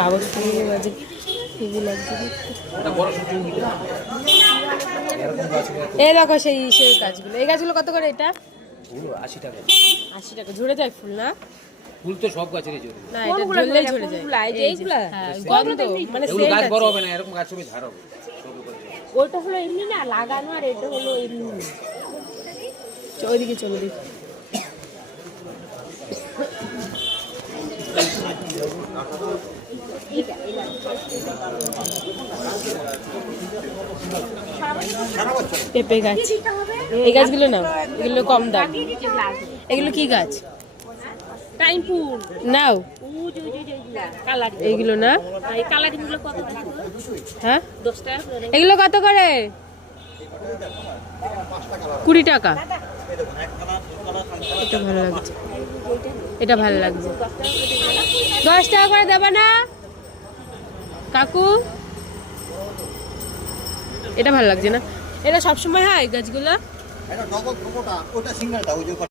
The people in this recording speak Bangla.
কাগজ ফুলের মাঝে হেভি লাগছে। এই দেখো সেই সেই গাছগুলো, এই গাছগুলো কত করে? এটা 80 টাকা। 80 টাকা। ঝরে যায় ফুল না? ফুল তো সব গাছেরই ঝরে। না, এটা ঝরলেই ঝরে যায়। এইগুলা হ্যাঁ, গন্ধ মানে এগুলো গাছ বড় হবে না, এরকম গাছ সবই ঝাড় হবে। ওটা হলো এমনি না লাগানো, আর এটা হলো এমনি। ওইদিকে চলো দেখি। পেঁপে গাছ, এই গাছগুলো নাও, এগুলো কম দাম। এগুলো কি গাছ? টাইম ফুল নাও কালার, এইগুলো না? এই কালারিং গুলো কত টাকা? হ্যাঁ 10 টাকা করে। এগুলো কত করে? 20 টাকা। এটা ভালো লাগছে, এটা ভালো লাগছে। 10 টাকা করে দেবে না কাকু? এটা ভালো লাগছে না? এটা সবসময় হয় গাছগুলো? এটা ডবল প্রোটা, ওটা সিঙ্গেলটা ওই যে